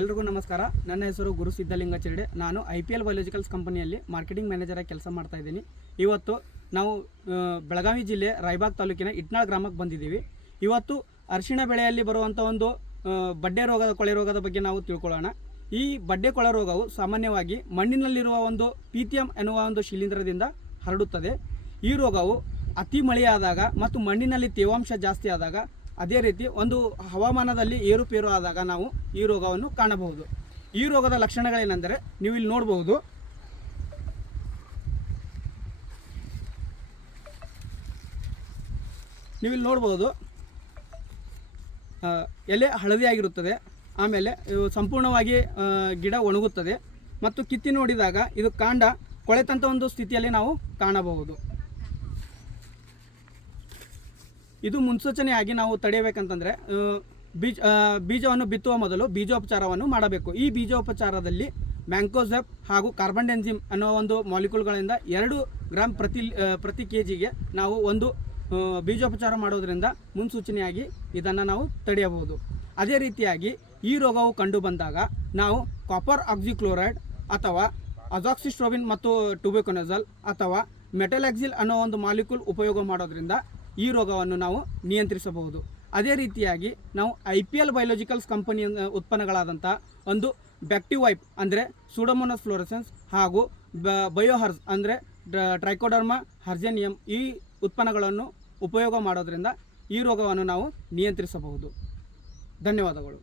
ಎಲ್ರಿಗೂ ನಮಸ್ಕಾರ. ನನ್ನ ಹೆಸರು ಗುರು ಸಿದ್ಧಲಿಂಗ ಚಿರಡೆ. ನಾನು ಐ ಪಿ ಎಲ್ ಬಯೋಲಜಿಕಲ್ಸ್ ಕಂಪನಿಯಲ್ಲಿ ಮಾರ್ಕೆಟಿಂಗ್ ಮ್ಯಾನೇಜರಾಗಿ ಕೆಲಸ ಮಾಡ್ತಾ ಇದ್ದೀನಿ. ಇವತ್ತು ನಾವು ಬೆಳಗಾವಿ ಜಿಲ್ಲೆ ರಾಯಬಾಗ್ ತಾಲೂಕಿನ ಇಟ್ನಾಳ್ ಗ್ರಾಮಕ್ಕೆ ಬಂದಿದ್ದೀವಿ. ಇವತ್ತು ಅರಿಶಿಣ ಬೆಳೆಯಲ್ಲಿ ಬರುವಂಥ ಒಂದು ಬಡ್ಡೆ ರೋಗದ ಕೊಳೆ ರೋಗದ ಬಗ್ಗೆ ನಾವು ತಿಳ್ಕೊಳ್ಳೋಣ. ಈ ಬಡ್ಡೆ ಕೊಳೆ ರೋಗವು ಸಾಮಾನ್ಯವಾಗಿ ಮಣ್ಣಿನಲ್ಲಿರುವ ಒಂದು ಪಿತಿಯಂ ಎನ್ನುವ ಒಂದು ಶಿಲೀಂಧ್ರದಿಂದ ಹರಡುತ್ತದೆ. ಈ ರೋಗವು ಅತಿ ಮಳೆಯಾದಾಗ ಮತ್ತು ಮಣ್ಣಿನಲ್ಲಿ ತೇವಾಂಶ ಜಾಸ್ತಿ ಆದಾಗ ಅದೇ ರೀತಿ ಒಂದು ಹವಾಮಾನದಲ್ಲಿ ಏರುಪೇರು ಆದಾಗ ನಾವು ಈ ರೋಗವನ್ನು ಕಾಣಬಹುದು. ಈ ರೋಗದ ಲಕ್ಷಣಗಳೇನೆಂದರೆ ನೀವು ಇಲ್ಲಿ ನೋಡಬಹುದು. ನೀವು ನೋಡ್ಬೋದು ಎಲೆ ಹಳದಿಯಾಗಿರುತ್ತದೆ. ಆಮೇಲೆ ಸಂಪೂರ್ಣವಾಗಿ ಗಿಡ ಒಣಗುತ್ತದೆ. ಮತ್ತು ಕಿತ್ತಿ ನೋಡಿದಾಗ ಇದು ಕಾಂಡ ಕೊಳೆತಂಥ ಒಂದು ಸ್ಥಿತಿಯಲ್ಲಿ ನಾವು ಕಾಣಬಹುದು. ಇದು ಮುನ್ಸೂಚನೆಯಾಗಿ ನಾವು ತಡೆಯಬೇಕಂತಂದರೆ ಬೀಜ ಬೀಜವನ್ನು ಬಿತ್ತುವ ಮೊದಲು ಬೀಜೋಪಚಾರವನ್ನು ಮಾಡಬೇಕು. ಈ ಬೀಜೋಪಚಾರದಲ್ಲಿ ಮ್ಯಾಂಕೋಸೆಪ್ ಹಾಗೂ ಕಾರ್ಬನ್ ಡೆನ್ಸಿಮ್ ಅನ್ನೋ ಒಂದು ಮಾಲಿಕ್ಯೂಲ್ಗಳಿಂದ ಎರಡು ಗ್ರಾಮ್ ಪ್ರತಿ ಪ್ರತಿ ಕೆ ಜಿಗೆ ನಾವು ಒಂದು ಬೀಜೋಪಚಾರ ಮಾಡೋದರಿಂದ ಮುನ್ಸೂಚನೆಯಾಗಿ ಇದನ್ನು ನಾವು ತಡೆಯಬಹುದು. ಅದೇ ರೀತಿಯಾಗಿ ಈ ರೋಗವು ಕಂಡು ಬಂದಾಗ ನಾವು ಕಾಪರ್ ಆಕ್ಸಿಕ್ಲೋರೈಡ್ ಅಥವಾ ಅಜಾಕ್ಸಿಸ್ಟ್ರೋಬಿನ್ ಮತ್ತು ಟುಬೆಕೊನಜಲ್ ಅಥವಾ ಮೆಟಲಾಕ್ಸಿಲ್ ಅನ್ನೋ ಒಂದು ಮಾಲಿಕ್ಯೂಲ್ ಉಪಯೋಗ ಮಾಡೋದ್ರಿಂದ ಈ ರೋಗವನ್ನು ನಾವು ನಿಯಂತ್ರಿಸಬಹುದು. ಅದೇ ರೀತಿಯಾಗಿ ನಾವು I P L biologicals company ಉತ್ಪನ್ನಗಳಾದಂಥ ಒಂದು ಬ್ಯಾಕ್ಟಿವೈಪ್ ಅಂದರೆ ಸೂಡೋಮೋನಸ್ ಫ್ಲೋರಸೆನ್ಸ್ ಹಾಗೂ ಬಯೋಹರ್ಸ್ ಅಂದರೆ ಟ್ರೈಕೋಡರ್ಮಾ ಹರ್ಜೆನಿಯಂ ಈ ಉತ್ಪನ್ನಗಳನ್ನು ಉಪಯೋಗ ಮಾಡೋದ್ರಿಂದ ಈ ರೋಗವನ್ನು ನಾವು ನಿಯಂತ್ರಿಸಬಹುದು. ಧನ್ಯವಾದಗಳು.